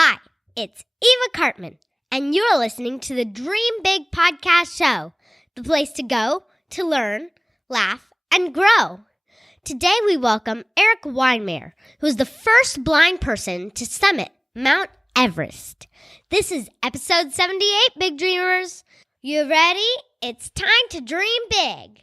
Hi, it's Eva Cartman, and you're listening to the Dream Big Podcast Show, the place to go to learn, laugh, and grow. Today we welcome Erik Weihenmayer, who is the first blind person to summit Mount Everest. This is episode 78, Big Dreamers. You ready? It's time to dream big.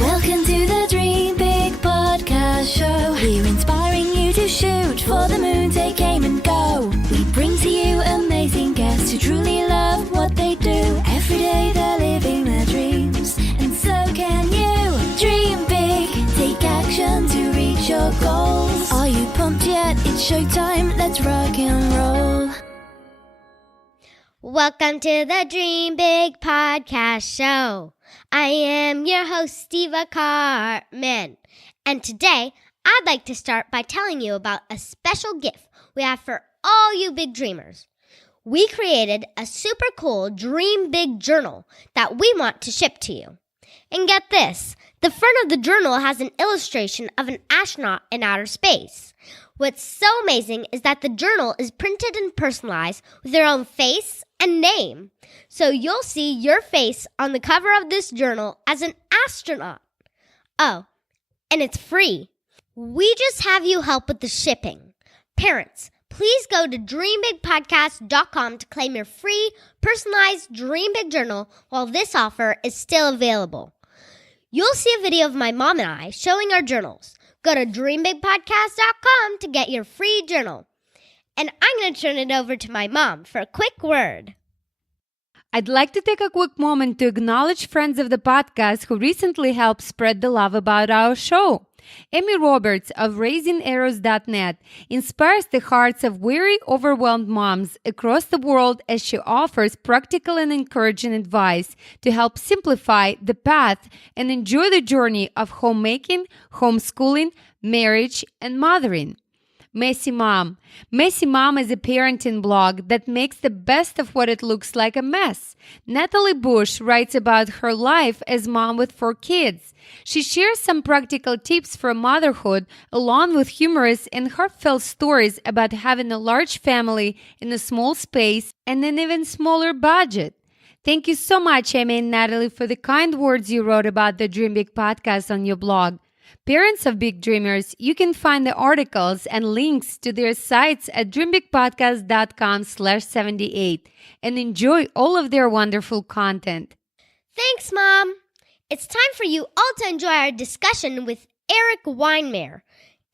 Welcome to the Dream Big Podcast Show. We're inspiring you to shoot for the moon, take aim and go. We bring to you amazing guests who truly love what they do. Every day they're living their dreams, and so can you. Dream big, take action to reach your goals. Are you pumped yet? It's showtime, let's rock and roll. Welcome to the Dream Big Podcast Show. I am your host, Steva Cartman. And today, I'd like to start by telling you about a special gift we have for all you big dreamers. We created a super cool Dream Big journal that we want to ship to you. And get this, the front of the journal has an illustration of an astronaut in outer space. What's so amazing is that the journal is printed and personalized with your own face and name. So you'll see your face on the cover of this journal as an astronaut. Oh, and it's free. We just have you help with the shipping. Parents, please go to dreambigpodcast.com to claim your free, personalized Dream Big journal while this offer is still available. You'll see a video of my mom and I showing our journals. Go to dreambigpodcast.com to get your free journal. And I'm going to turn it over to my mom for a quick word. I'd like to take a quick moment to acknowledge friends of the podcast who recently helped spread the love about our show. Amy Roberts of RaisingArrows.net inspires the hearts of weary, overwhelmed moms across the world as she offers practical and encouraging advice to help simplify the path and enjoy the journey of homemaking, homeschooling, marriage, and mothering. Messy Mom. Messy Mom is a parenting blog that makes the best of what it looks like a mess. Natalie Bush writes about her life as mom with 4 kids. She shares some practical tips for motherhood along with humorous and heartfelt stories about having a large family in a small space and an even smaller budget. Thank you so much, Amy and Natalie, for the kind words you wrote about the Dream Big podcast on your blog. Parents of Big Dreamers, you can find the articles and links to their sites at dreambigpodcast.com/78 and enjoy all of their wonderful content. Thanks, Mom. It's time for you all to enjoy our discussion with Erik Weihenmayer.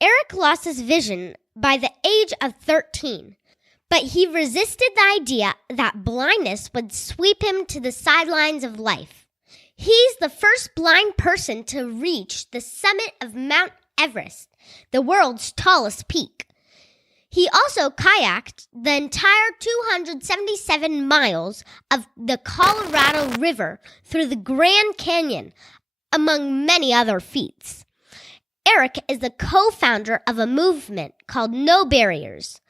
Erik lost his vision by the age of 13, but he resisted the idea that blindness would sweep him to the sidelines of life. He's the first blind person to reach the summit of Mount Everest, the world's tallest peak. He also kayaked the entire 277 miles of the Colorado River through the Grand Canyon, among many other feats. Erik is the co-founder of a movement called No Barriers.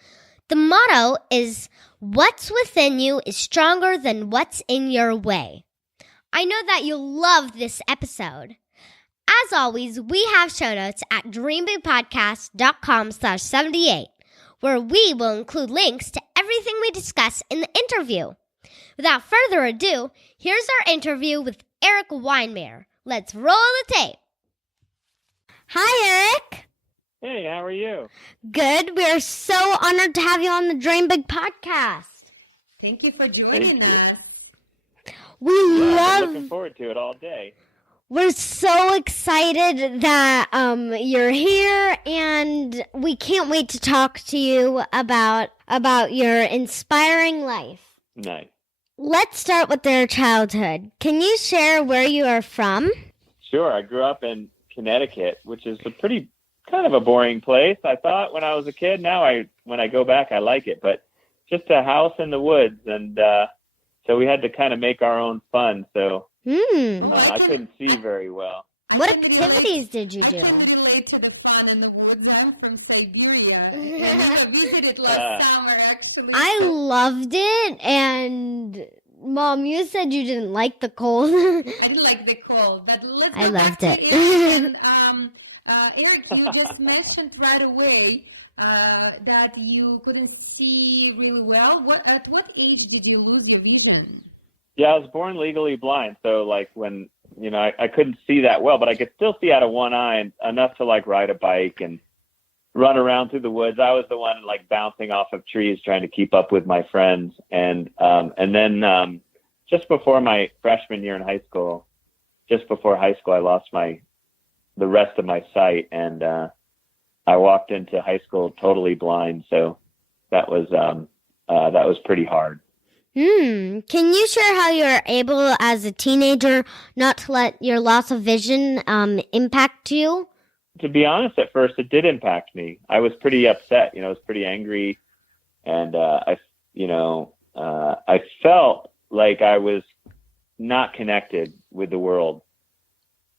The motto is, "What's within you is stronger than what's in your way." I know that you'll love this episode. As always, we have show notes at dreambigpodcast.com/78, where we will include links to everything we discuss in the interview. Without further ado, here's our interview with Erik Weihenmayer. Let's roll the tape. Hi, Erik. Hey, how are you? Good. We are so honored to have you on the Dream Big podcast. Thank you for joining us. We I'm love... looking forward to it all day. We're so excited that you're here, and we can't wait to talk to you about your inspiring life. Nice. Let's start with your childhood. Can you share where you are from? Sure. I grew up in Connecticut, which is a pretty kind of a boring place, I thought, when I was a kid. Now, when I go back, I like it. But just a house in the woods, and so we had to kind of make our own fun. So I couldn't see very well. What activities did you do? I can relate to the fun in the woods. I'm from Siberia. I visited last summer, actually. I loved it, and Mom, you said you didn't like the cold. I didn't like the cold, but let's I go back loved to it. Erik. Erik, you just mentioned right away that you couldn't see really well. At what age did you lose your vision? Yeah, I was born legally blind. So like when, I couldn't see that well, but I could still see out of one eye and enough to like ride a bike and run around through the woods. I was the one like bouncing off of trees, trying to keep up with my friends. And then just before my freshman year in high school, I lost the rest of my sight, and I walked into high school totally blind. So that was pretty hard. Can you share how you're able as a teenager not to let your loss of vision impact you? To be honest, at first it did impact me. I was pretty upset. I was pretty angry, and I felt like I was not connected with the world.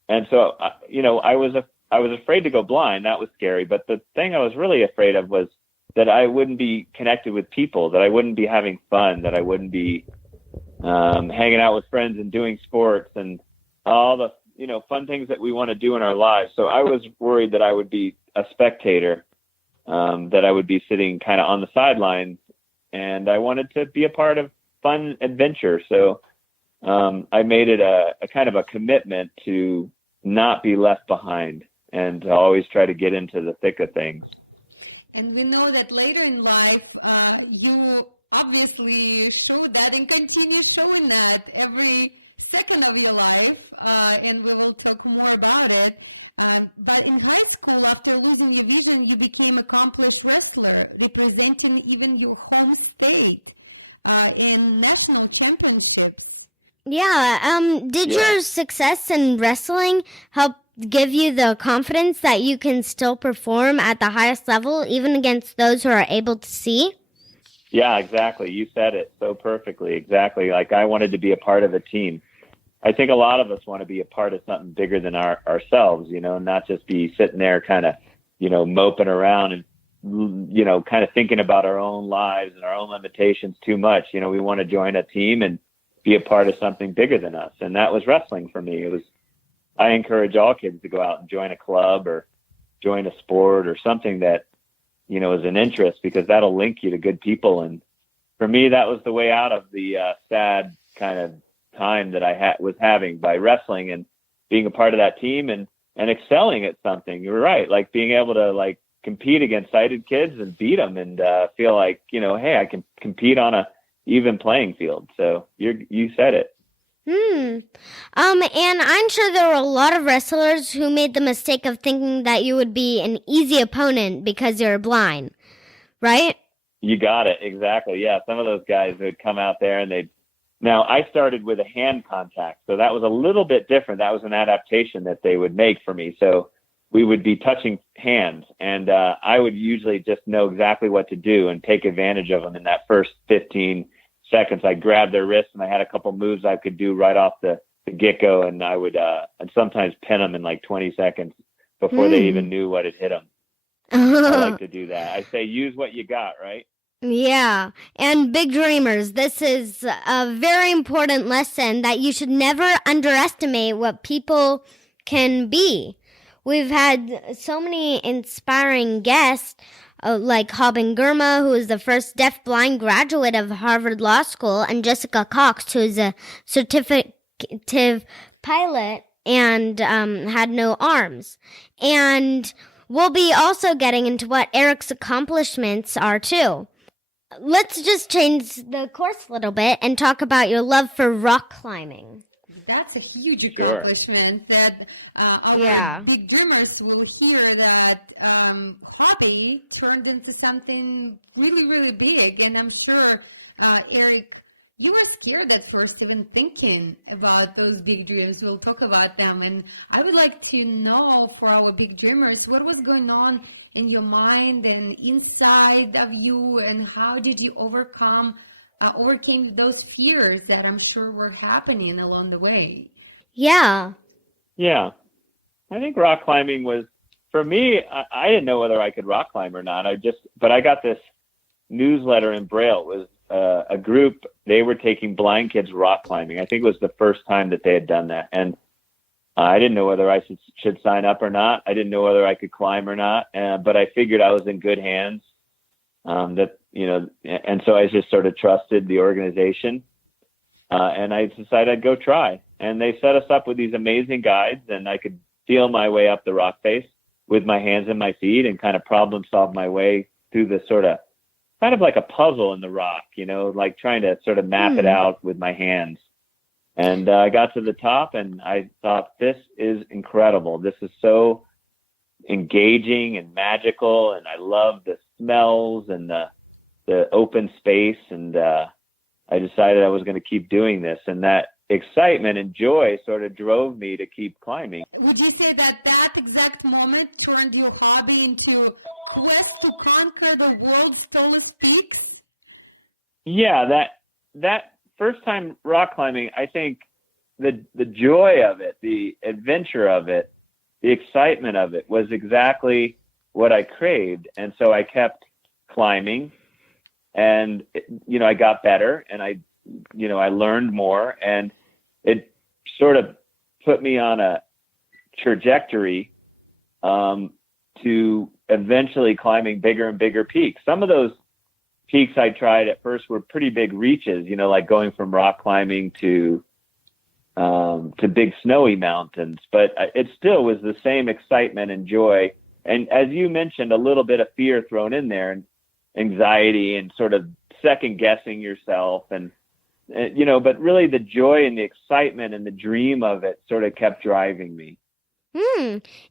And so, I was afraid to go blind. That was scary. But the thing I was really afraid of was that I wouldn't be connected with people, that I wouldn't be having fun, that I wouldn't be hanging out with friends and doing sports and all the, fun things that we want to do in our lives. So I was worried that I would be a spectator, that I would be sitting kind of on the sidelines, and I wanted to be a part of fun adventure. So I made it a kind of a commitment to not be left behind and to always try to get into the thick of things. And we know that later in life, you obviously showed that and continue showing that every second of your life, and we will talk more about it. But in high school, after losing your vision, you became an accomplished wrestler, representing even your home state in national championships. Yeah. Did your success in wrestling help give you the confidence that you can still perform at the highest level, even against those who are able to see? Yeah, exactly. You said it so perfectly. Exactly. Like I wanted to be a part of a team. I think a lot of us want to be a part of something bigger than ourselves, not just be sitting there kind of, moping around and, kind of thinking about our own lives and our own limitations too much. We want to join a team and be a part of something bigger than us. And that was wrestling for me. I encourage all kids to go out and join a club or join a sport or something that, is an interest, because that'll link you to good people. And for me, that was the way out of the sad kind of time that I was having by wrestling and being a part of that team and excelling at something. You were right. Like being able to like compete against sighted kids and beat them and feel like, hey, I can compete on a even playing field. So you said it. And I'm sure there were a lot of wrestlers who made the mistake of thinking that you would be an easy opponent because you're blind, right? You got it. Exactly. Yeah. Some of those guys would come out there and now I started with a hand contact. So that was a little bit different. That was an adaptation that they would make for me. So we would be touching hands, and I would usually just know exactly what to do and take advantage of them in that first 15 seconds. I grabbed their wrists, and I had a couple moves I could do right off the get-go, and I would and sometimes pin them in like 20 seconds before they even knew what had hit them. I like to do that. I say use what you got, right? Yeah, and big dreamers, this is a very important lesson that you should never underestimate what people can be. We've had so many inspiring guests, like Haben Girma, who is the first deaf-blind graduate of Harvard Law School, and Jessica Cox, who is a certificative pilot and had no arms. And we'll be also getting into what Erik's accomplishments are, too. Let's just change the course a little bit and talk about your love for rock climbing. That's a huge accomplishment that our big dreamers will hear that hobby turned into something really, really big. And I'm sure, Erik, you were scared at first even thinking about those big dreams. We'll talk about them. And I would like to know for our big dreamers, what was going on in your mind and inside of you, and how did you overcame those fears that I'm sure were happening along the way? Yeah. I think rock climbing was, for me, I didn't know whether I could rock climb or not. But I got this newsletter in Braille. It was a group, they were taking blind kids rock climbing. I think it was the first time that they had done that. And I didn't know whether I should sign up or not. I didn't know whether I could climb or not, but I figured I was in good hands. And so I just sort of trusted the organization, and I decided I'd go try. And they set us up with these amazing guides, and I could feel my way up the rock face with my hands and my feet, and kind of problem solve my way through this sort of kind of like a puzzle in the rock, like trying to sort of map it out with my hands. And I got to the top, and I thought, this is incredible. This is so engaging and magical, and I love the smells and the open space. And I decided I was going to keep doing this. And that excitement and joy sort of drove me to keep climbing. Would you say that exact moment turned your hobby into a quest to conquer the world's tallest peaks? Yeah, that first time rock climbing, I think the joy of it, the adventure of it, the excitement of it was exactly what I craved. And so I kept climbing, and, I got better, and I learned more, and it sort of put me on a trajectory to eventually climbing bigger and bigger peaks. Some of those peaks I tried at first were pretty big reaches, like going from rock climbing to big snowy mountains, but it still was the same excitement and joy. And as you mentioned, a little bit of fear thrown in there, and anxiety, and sort of second guessing yourself. And, but really the joy and the excitement and the dream of it sort of kept driving me.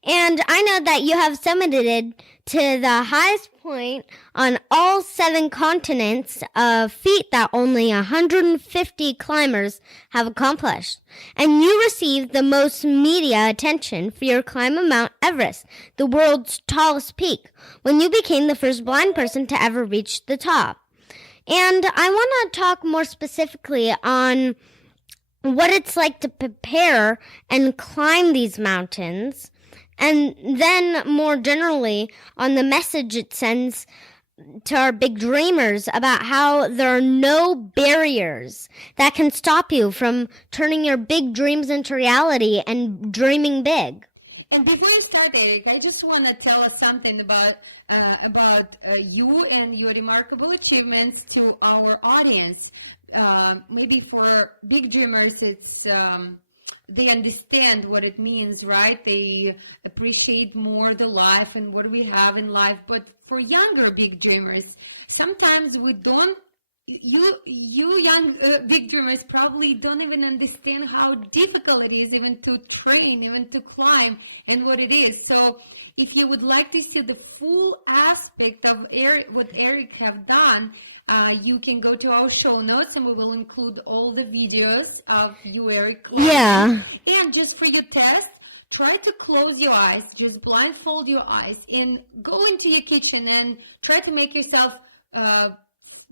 And I know that you have summited to the highest point on all 7 continents, a feat that only 150 climbers have accomplished. And you received the most media attention for your climb of Mount Everest, the world's tallest peak, when you became the first blind person to ever reach the top. And I want to talk more specifically on what it's like to prepare and climb these mountains, and then more generally on the message it sends to our big dreamers about how there are no barriers that can stop you from turning your big dreams into reality and dreaming big. And before you start, Erik, I just want to tell us something about you and your remarkable achievements to our audience. Maybe for big dreamers, it's they understand what it means, right? They appreciate more the life and what we have in life. But for younger big dreamers, sometimes we don't. You young big dreamers probably don't even understand how difficult it is even to train, even to climb, and what it is. So if you would like to see the full aspect of what Erik have done, you can go to our show notes, and we will include all the videos of you, Erik. Yeah. And just for your test, try to close your eyes, just blindfold your eyes, and go into your kitchen and try to make yourself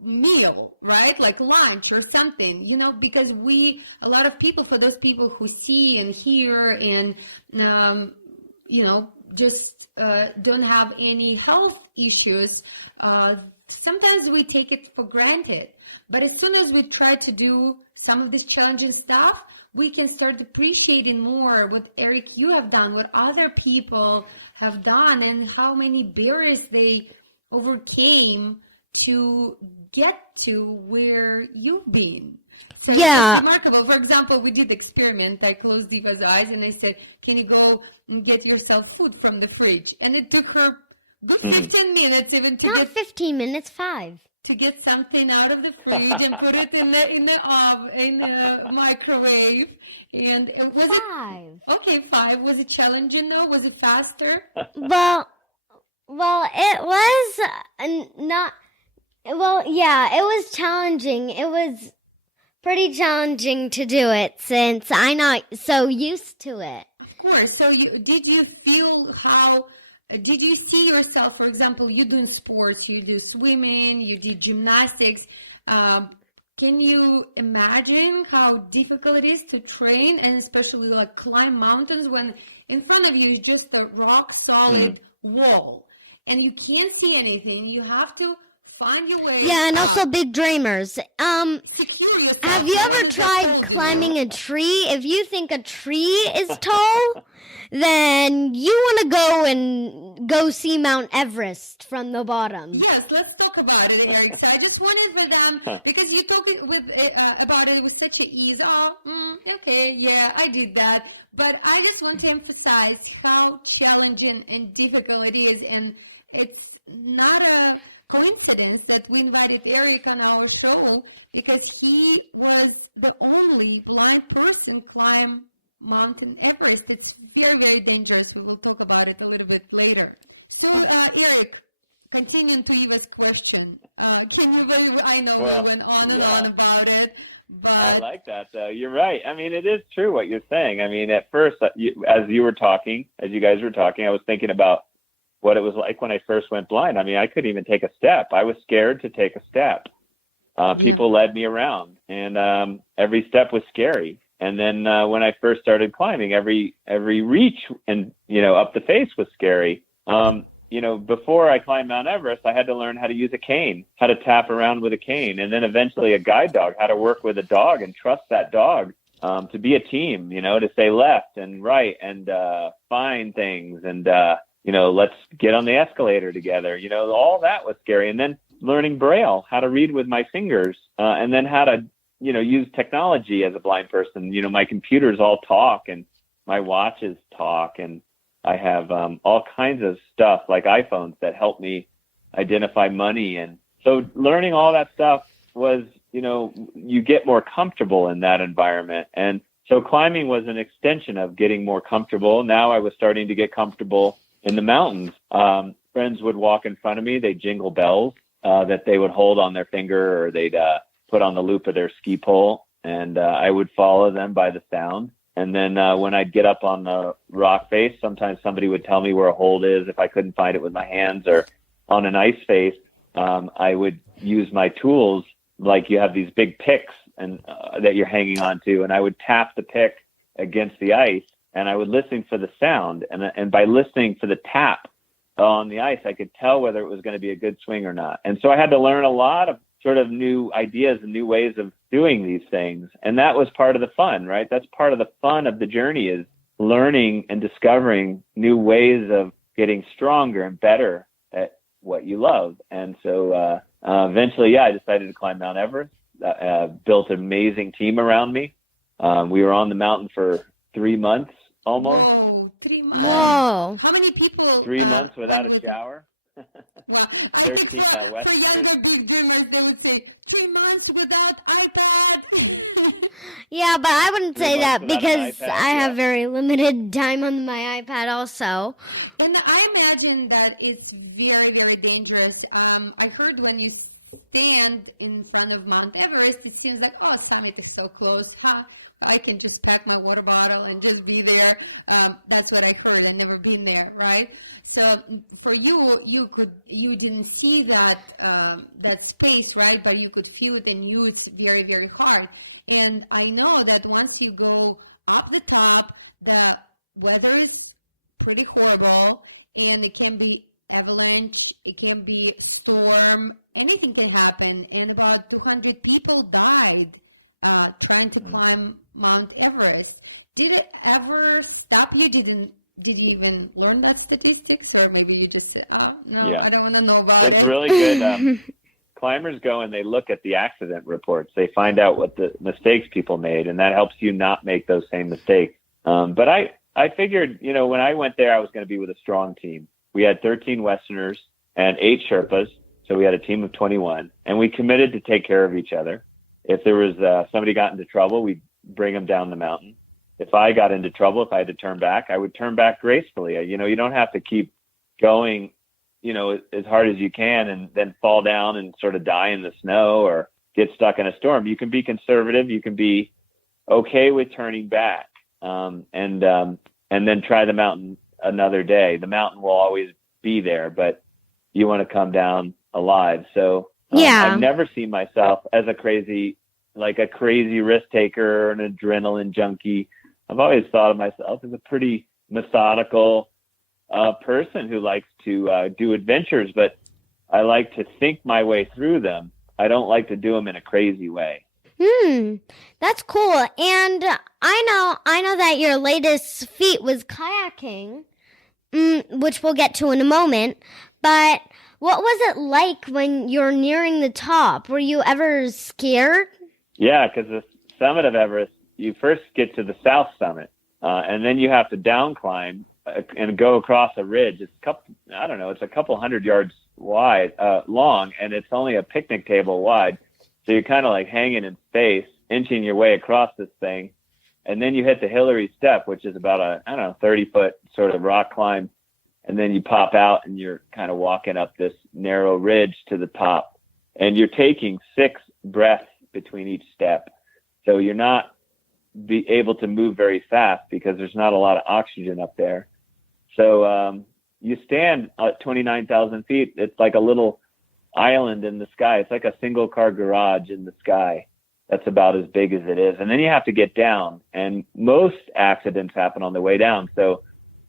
meal, right? Like lunch or something, because a lot of people, for those people who see and hear and, just don't have any health issues, sometimes we take it for granted. But as soon as we try to do some of this challenging stuff, we can start appreciating more what, Erik, you have done, what other people have done, and how many barriers they overcame to get to where you've been. So Yeah. It's remarkable. For example, we did the experiment. I closed Diva's eyes and I said, can you go and get yourself food from the fridge? And it took her good 15 minutes even to Not 15 minutes, 5. to get something out of the fridge and put it in the microwave. And was 5. it okay? 5. Was it challenging though? Was it faster? Well, it was not. Well, yeah, it was challenging. It was pretty challenging to do it since I'm not so used to it. Of course. So did you feel how? Did you see yourself, for example, you doing sports, you do swimming, you did gymnastics. Can you imagine how difficult it is to train and especially like climb mountains when in front of you is just a rock solid wall and you can't see anything? You have to find your way. Yeah, and also big dreamers. Secure yourself. Have you ever tried climbing a tree? If you think a tree is tall, then you want to go see Mount Everest from the bottom. Yes, let's talk about it, Eric. So I just wanted for them, because you talked about it with such an ease. Okay, yeah, I did that. But I just want to emphasize how challenging and difficult it is. And it's not a coincidence that we invited Erik on our show, because he was the only blind person climb Mountain Everest. It's very, very dangerous. We will talk about it a little bit later. So, Erik, continuing to Eva's question, I know we went on and on about it, but I like that, though. You're right. I mean, it is true what you're saying. I mean, at first, as you guys were talking, I was thinking about what it was like when I first went blind. I mean, I couldn't even take a step. I was scared to take a step. People led me around, and every step was scary. And then when I first started climbing, every reach and up the face was scary. Before I climbed Mount Everest, I had to learn how to use a cane, how to tap around with a cane, and then eventually a guide dog, how to work with a dog and trust that dog to be a team, to say left and right and find things and let's get on the escalator together. All that was scary. And then learning Braille, how to read with my fingers, and then how to use technology as a blind person. My computers all talk and my watches talk, and I have all kinds of stuff like iPhones that help me identify money. And so learning all that stuff was, you get more comfortable in that environment. And so climbing was an extension of getting more comfortable. Now I was starting to get comfortable in the mountains. Friends would walk in front of me. They'd jingle bells that they would hold on their finger, or they'd put on the loop of their ski pole, and I would follow them by the sound. And then when I'd get up on the rock face, sometimes somebody would tell me where a hold is if I couldn't find it with my hands, or on an ice face, I would use my tools, like you have these big picks and that you're hanging on to, and I would tap the pick against the ice, and I would listen for the sound. And by listening for the tap on the ice, I could tell whether it was going to be a good swing or not. And so I had to learn a lot of sort of new ideas and new ways of doing these things. And that was part of the fun, right? That's part of the fun of the journey, is learning and discovering new ways of getting stronger and better at what you love. And so eventually, I decided to climb Mount Everest. Built an amazing team around me. We were on the mountain for 3 months almost. Whoa, 3 months. Whoa. How many people? 3 months without a shower. Well, 13 Westerners. They would say 3 months without iPad. Yeah, but I wouldn't 3 say months that without an because iPad, I have very limited time on my iPad also. And I imagine that it's very, very dangerous. I heard when you stand in front of Mount Everest, it seems like, summit is so close. I can just pack my water bottle and just be there. That's what I heard. I've never been there, right? So for you, you didn't see that space, right? But you could feel it, and it's very, very hard. And I know that once you go up the top, the weather is pretty horrible, and it can be avalanche, it can be storm, anything can happen. And about 200 people died trying to climb Mount Everest. Did it ever stop you? Did you even learn that statistics, or maybe you just said, no, I don't want to know about it? It's really good. Climbers go and they look at the accident reports. They find out what the mistakes people made, and that helps you not make those same mistakes. But I figured, when I went there, I was going to be with a strong team. We had 13 Westerners and 8 Sherpas, so we had a team of 21, and we committed to take care of each other. If there was somebody got into trouble, we'd bring them down the mountain. If I got into trouble, if I had to turn back, I would turn back gracefully. You don't have to keep going, as hard as you can and then fall down and sort of die in the snow or get stuck in a storm. You can be conservative. You can be okay with turning back, and then try the mountain another day. The mountain will always be there, but you want to come down alive. So I've never seen myself as a crazy risk taker or an adrenaline junkie. I've always thought of myself as a pretty methodical person who likes to do adventures. But I like to think my way through them. I don't like to do them in a crazy way. That's cool. And I know that your latest feat was kayaking, which we'll get to in a moment. But what was it like when you're nearing the top? Were you ever scared? Yeah, because the summit of Everest, you first get to the south summit, and then you have to down climb and go across a ridge. It's a couple hundred yards wide, long, and it's only a picnic table wide. So you're kind of like hanging in space, inching your way across this thing. And then you hit the Hillary Step, which is about a 30-foot sort of rock climb. And then you pop out and you're kind of walking up this narrow ridge to the top. And you're taking 6 breaths between each step. So you're not be able to move very fast because there's not a lot of oxygen up there. So you stand at 29,000 feet. It's like a little island in the sky. It's like a single car garage in the sky. That's about as big as it is. And then you have to get down, and most accidents happen on the way down. So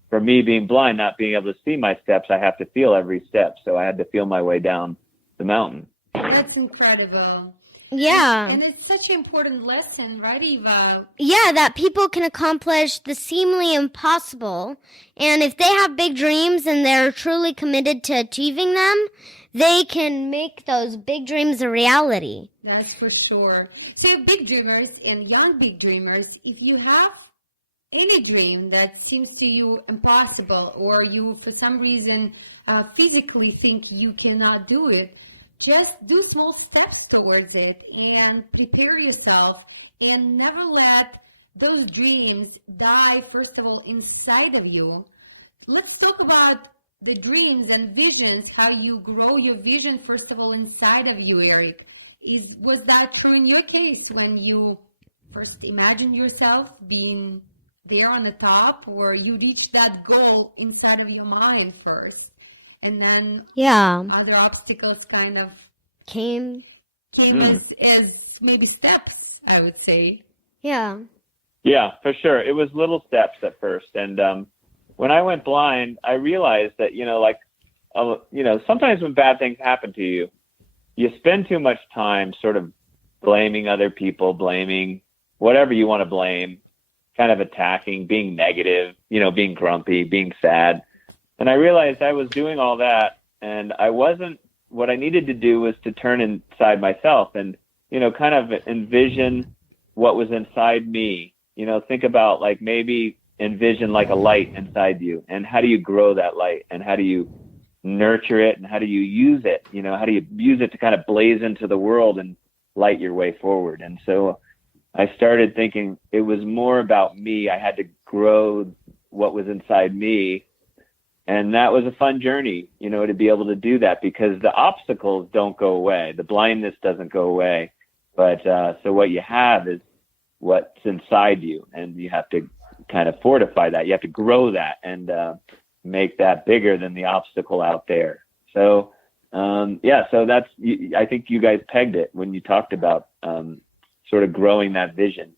for me, being blind, not being able to see my steps, I have to feel every step. So I had to feel my way down the mountain. That's incredible. Yeah. And it's such an important lesson, right, Eva? Yeah, that people can accomplish the seemingly impossible. And if they have big dreams and they're truly committed to achieving them, they can make those big dreams a reality. That's for sure. So big dreamers and young big dreamers, if you have any dream that seems to you impossible, or you for some reason physically think you cannot do it, just do small steps towards it and prepare yourself, and never let those dreams die, first of all, inside of you. Let's talk about the dreams and visions, how you grow your vision, first of all, inside of you, Erik. Was that true in your case when you first imagined yourself being there on the top, or you reached that goal inside of your mind first, and then other obstacles kind of came as maybe steps, I would say? Yeah, for sure. It was little steps at first. And when I went blind, I realized that, sometimes when bad things happen to you, you spend too much time sort of blaming other people, blaming whatever you want to blame, kind of attacking, being negative, being grumpy, being sad. And I realized I was doing all that, and what I needed to do was to turn inside myself and, kind of envision what was inside me. Think about, like, maybe envision like a light inside you, and how do you grow that light, and how do you nurture it, and how do you use it? How do you use it to kind of blaze into the world and light your way forward? And so I started thinking it was more about me. I had to grow what was inside me. And that was a fun journey, to be able to do that, because the obstacles don't go away. The blindness doesn't go away. But so what you have is what's inside you, and you have to kind of fortify that. You have to grow that and make that bigger than the obstacle out there. So, so that's, I think you guys pegged it when you talked about sort of growing that vision.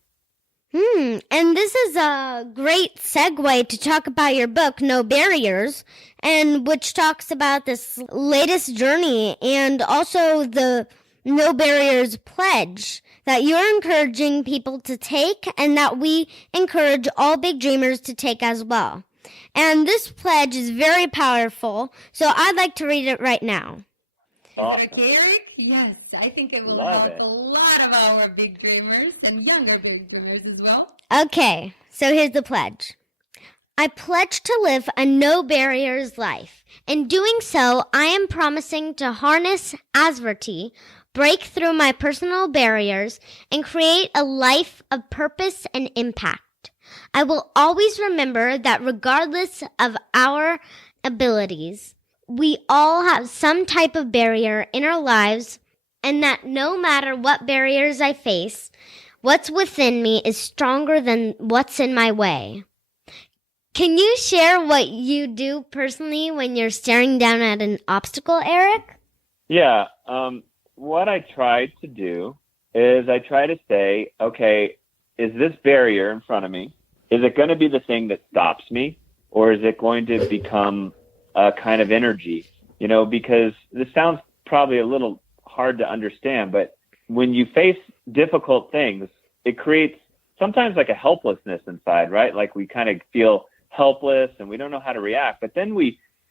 And this is a great segue to talk about your book, No Barriers, and which talks about this latest journey, and also the No Barriers pledge that you're encouraging people to take, and that we encourage all big dreamers to take as well. And this pledge is very powerful, so I'd like to read it right now. Awesome. Okay, Erik? Yes, I think it will help a lot of our big dreamers and younger big dreamers as well. Okay, so here's the pledge. I pledge to live a no barriers life. In doing so, I am promising to harness adversity, break through my personal barriers, and create a life of purpose and impact. I will always remember that regardless of our abilities, we all have some type of barrier in our lives, and that no matter what barriers I face, what's within me is stronger than what's in my way. Can you share what you do personally when you're staring down at an obstacle, Erik? Yeah. What I try to do is I try to say, okay, is this barrier in front of me, is it going to be the thing that stops me, or is it going to become a kind of energy because this sounds probably a little hard to understand, but when you face difficult things, it creates sometimes like a helplessness inside, right? Like we kind of feel helpless and we don't know how to react. But then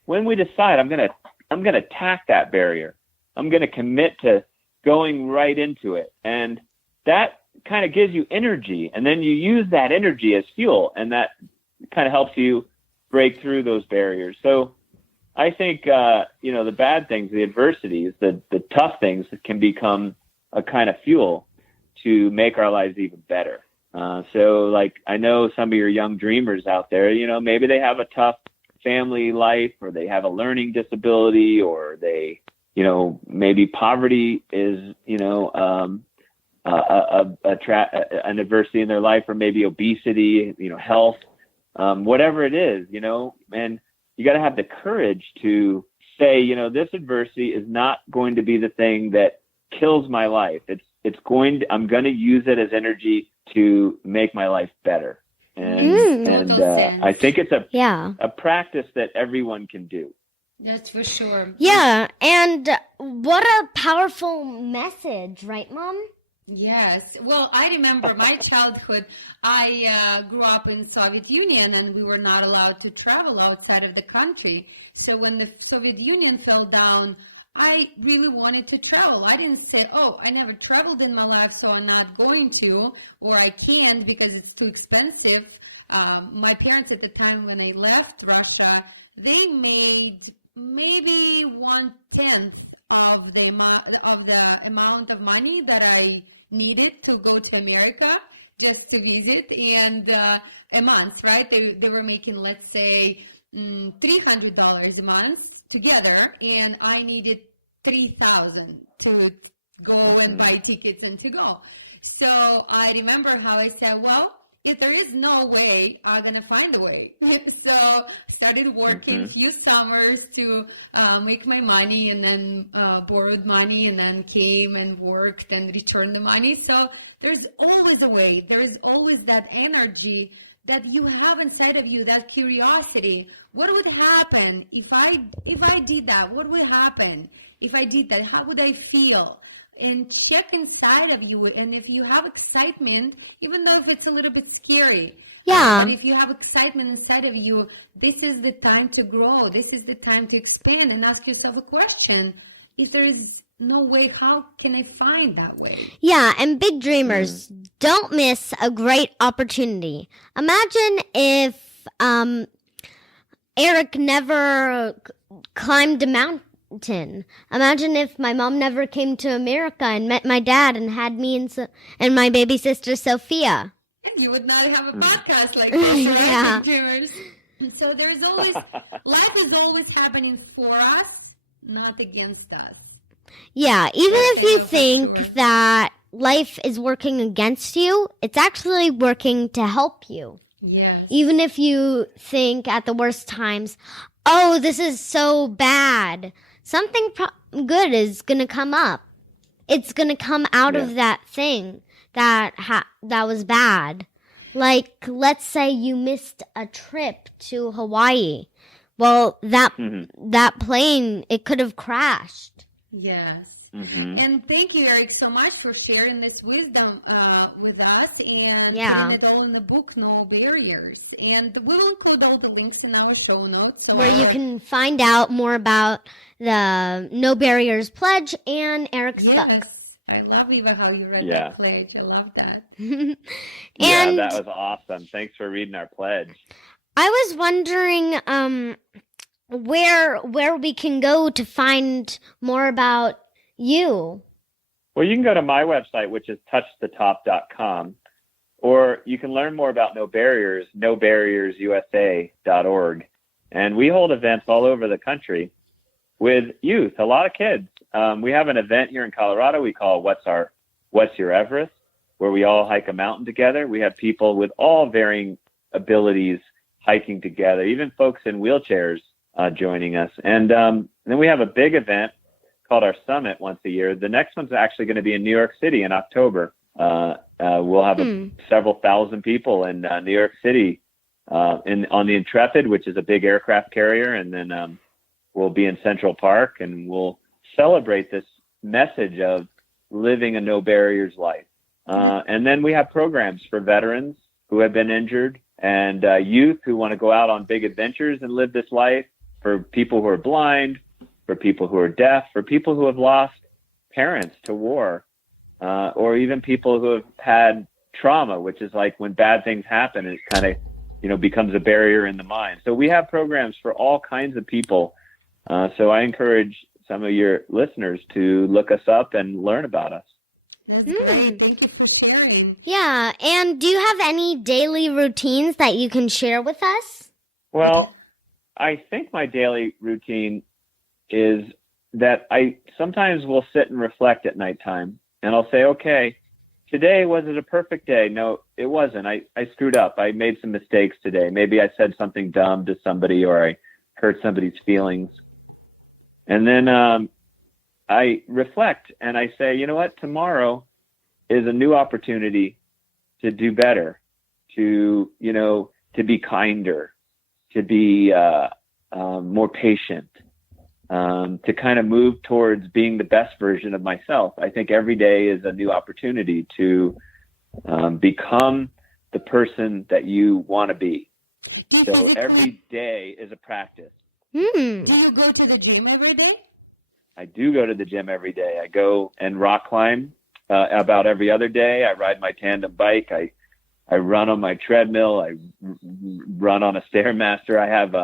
when we decide, I'm going to attack that barrier, I'm going to commit to going right into it. And that kind of gives you energy. And then you use that energy as fuel, and that kind of helps you break through those barriers. So I think, the bad things, the adversities, the tough things can become a kind of fuel to make our lives even better. So like, I know some of your young dreamers out there, maybe they have a tough family life, or they have a learning disability, or they, maybe poverty is, an adversity in their life, or maybe obesity, health, whatever it is, and you got to have the courage to say, this adversity is not going to be the thing that kills my life. I'm going to use it as energy to make my life better. And I think it's a practice that everyone can do. That's for sure. Yeah, and what a powerful message, right, Mom? Yes. Well, I remember my childhood. I grew up in Soviet Union, and we were not allowed to travel outside of the country. So when the Soviet Union fell down, I really wanted to travel. I didn't say, I never traveled in my life, so I'm not going to, or I can't because it's too expensive. My parents at the time when they left Russia, they made maybe 1/10 of the amount of money that I needed to go to America just to visit, and a month, right? They were making, let's say, $300 a month together, and I needed $3,000 to go and buy tickets and to go. So I remember how I said, well, if there is no way, I'm going to find a way. So started working a few summers to make my money, and then borrowed money, and then came and worked and returned the money. So there's always a way. There is always that energy that you have inside of you, that curiosity. What would happen if I did that? What would happen if I did that? How would I feel? And check inside of you. And if you have excitement, even though if it's a little bit scary, but if you have excitement inside of you, this is the time to grow. This is the time to expand and ask yourself a question. If there is no way, how can I find that way? Yeah, and big dreamers, don't miss a great opportunity. Imagine if Erik never climbed a mountain. Imagine if my mom never came to America and met my dad and had me and my baby sister Sophia. And you would not have a podcast like this, right? Yeah. Dreamers. So there is always, life is always happening for us, not against us. Yeah, even if you think that life is working against you, it's actually working to help you. Yes. Even if you think at the worst times, oh, this is so bad, something good is going to come up. It's going to come out of that thing that was bad. Like, let's say you missed a trip to Hawaii. Well, that plane, it could have crashed. Yes. And thank you, Erik, so much for sharing this wisdom with us and putting it all in the book, No Barriers. And we'll include all the links in our show notes. So where you can find out more about the No Barriers Pledge and Erik's book. Yes. I love, Eva, how you read that pledge. I love that. Yeah, that was awesome. Thanks for reading our pledge. I was wondering where we can go to find more about you. Well, you can go to my website, which is touchthetop.com, or you can learn more about No Barriers, nobarriersusa.org. And we hold events all over the country with youth, a lot of kids. We have an event here in Colorado we call What's Your Everest, where we all hike a mountain together. We have people with all varying abilities hiking together, even folks in wheelchairs joining us. And then we have a big event called our Summit once a year. The next one's actually going to be in New York City in October. We'll have several thousand people in New York City on the Intrepid, which is a big aircraft carrier. And then we'll be in Central Park, and we'll celebrate this message of living a no barriers life. And then we have programs for veterans who have been injured, and youth who want to go out on big adventures and live this life, for people who are blind, for people who are deaf, for people who have lost parents to war, or even people who have had trauma, which is like when bad things happen, it kind of, becomes a barrier in the mind. So we have programs for all kinds of people. So I encourage some of your listeners to look us up and learn about us. That's great. Thank you for sharing. Yeah. And do you have any daily routines that you can share with us? Well, I think my daily routine is that I sometimes will sit and reflect at nighttime, and I'll say, okay, today, was it a perfect day? No, it wasn't. I screwed up. I made some mistakes today. Maybe I said something dumb to somebody, or I hurt somebody's feelings. And then I reflect and I say, you know what? Tomorrow is a new opportunity to do better, to be kinder, to be more patient, to kind of move towards being the best version of myself. I think every day is a new opportunity to become the person that you want to be. So every day is a practice. Do you go to the gym every day? I do go to the gym every day. I go and rock climb about every other day. I ride my tandem bike. I run on my treadmill. I run on a Stairmaster. I have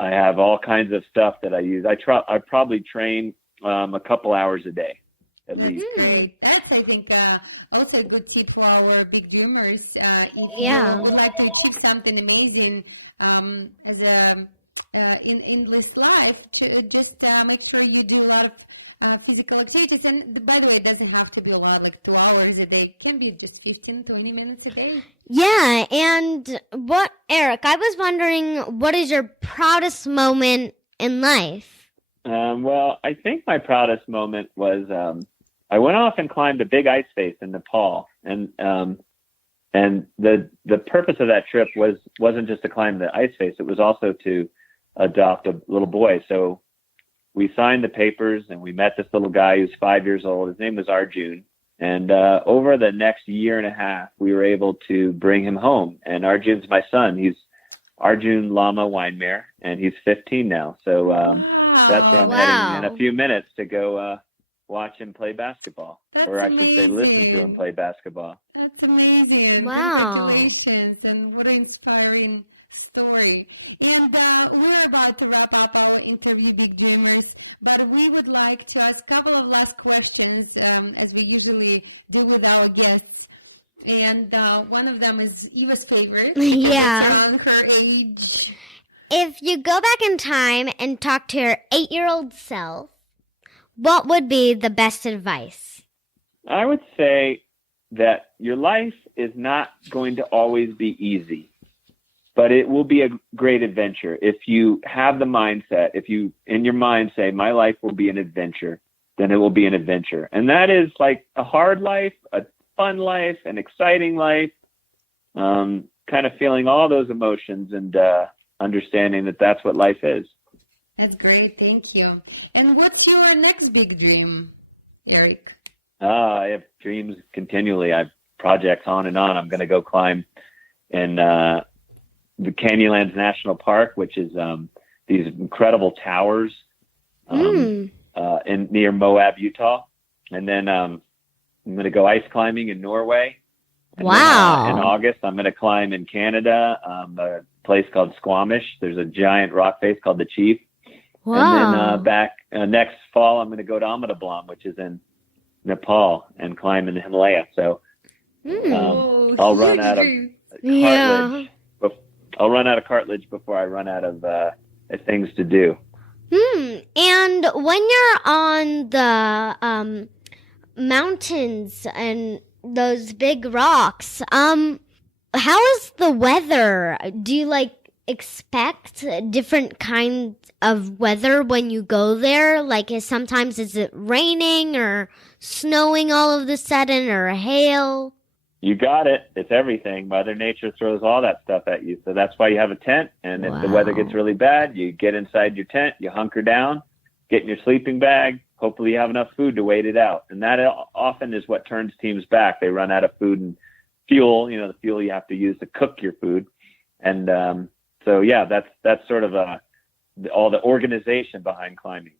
I have all kinds of stuff that I use. I probably train a couple hours a day at least. Great. That's, I think, also a good tip for our big dreamers. If you would like to achieve something amazing as in this life, just make sure you do a lot of physical activities. And by the way, it doesn't have to be a lot, like 2 hours a day. It can be just 15, 20 minutes a day. Yeah, and Erik, I was wondering, what is your proudest moment in life? Well, I think my proudest moment was I went off and climbed a big ice face in Nepal, and the purpose of that trip wasn't just to climb the ice face; it was also to adopt a little boy. So we signed the papers, and we met this little guy who's 5 years old. His name was Arjun. And over the next year and a half, we were able to bring him home. And Arjun's my son. He's Arjun Lama Weihenmayer, and he's 15 now. So that's where I'm heading in a few minutes to go watch him play basketball. Or I should say listen to him play basketball. That's amazing. Wow. Congratulations, and what an inspiring story. And we're about to wrap up our interview, Big Dreamers, but we would like to ask a couple of last questions, as we usually do with our guests. And one of them is Eva's favorite. Yeah. On her age. If you go back in time and talk to your 8-year-old self, what would be the best advice? I would say that your life is not going to always be easy, but it will be a great adventure. If you have the mindset, if you in your mind say, my life will be an adventure, then it will be an adventure. And that is like a hard life, a fun life, an exciting life, kind of feeling all those emotions and understanding that that's what life is. That's great. Thank you. And what's your next big dream, Erik? I have dreams continually. I have projects on and on. I'm going to go climb in the Canyonlands National Park, which is these incredible towers near Moab, Utah. And then I'm going to go ice climbing in Norway. And wow. Then, in August, I'm going to climb in Canada, a place called Squamish. There's a giant rock face called the Chief. Wow. And then next fall, I'm going to go to Ahmedabad, which is in Nepal, and climb in the Himalaya. So I'll run out of cartilage. I'll run out of cartilage before I run out of things to do. And when you're on the mountains and those big rocks, how is the weather? Do you expect different kinds of weather when you go there? Is it raining or snowing all of a sudden, or hail? You got it. It's everything. Mother Nature throws all that stuff at you. So that's why you have a tent. And if the weather gets really bad, you get inside your tent, you hunker down, get in your sleeping bag. Hopefully you have enough food to wait it out. And that often is what turns teams back. They run out of food and fuel, the fuel you have to use to cook your food. And so, yeah, that's sort of all the organization behind climbing.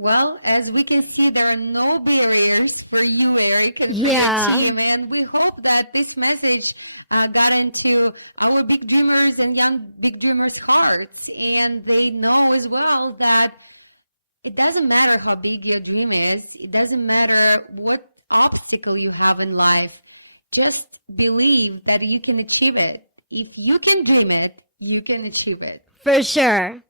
Well, as we can see, there are no barriers for you, Erik, and Yeah. for your team. And we hope that this message got into our big dreamers and young big dreamers' hearts. And they know as well that it doesn't matter how big your dream is. It doesn't matter what obstacle you have in life. Just believe that you can achieve it. If you can dream it, you can achieve it. For sure.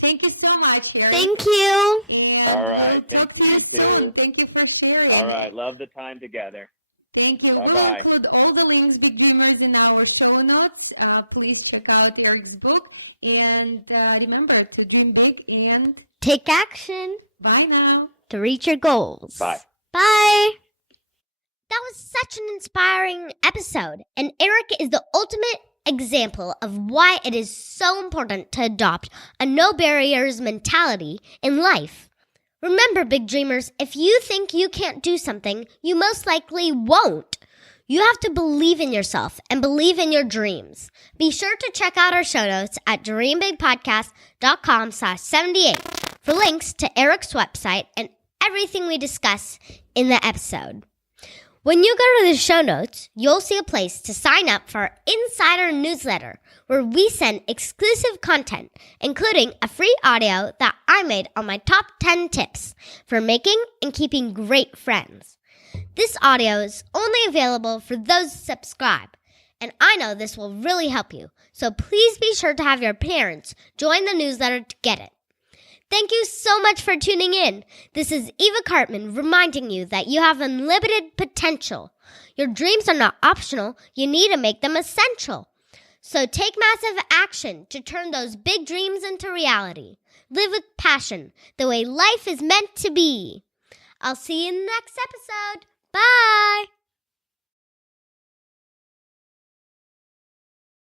Thank you so much, Erik. Thank you. And All right. we'll Thank talk you, to soon. too. Thank you for sharing. All right. Love the time together. Thank you. Bye-bye. We'll include all the links, Big Dreamers, in our show notes. Please check out Erik's book. And remember to dream big and Take action bye now. to reach your goals. Bye. Bye. That was such an inspiring episode, and Erik is the ultimate example of why it is so important to adopt a no barriers mentality in life. Remember, big dreamers, if you think you can't do something, you most likely won't. You have to believe in yourself and believe in your dreams. Be sure to check out our show notes at dreambigpodcast.com/78 for links to Erik's website and everything we discuss in the episode. When you go to the show notes, you'll see a place to sign up for our insider newsletter, where we send exclusive content, including a free audio that I made on my top 10 tips for making and keeping great friends. This audio is only available for those who subscribe, and I know this will really help you, so please be sure to have your parents join the newsletter to get it. Thank you so much for tuning in. This is Eva Cartman reminding you that you have unlimited potential. Your dreams are not optional. You need to make them essential. So take massive action to turn those big dreams into reality. Live with passion, the way life is meant to be. I'll see you in the next episode. Bye.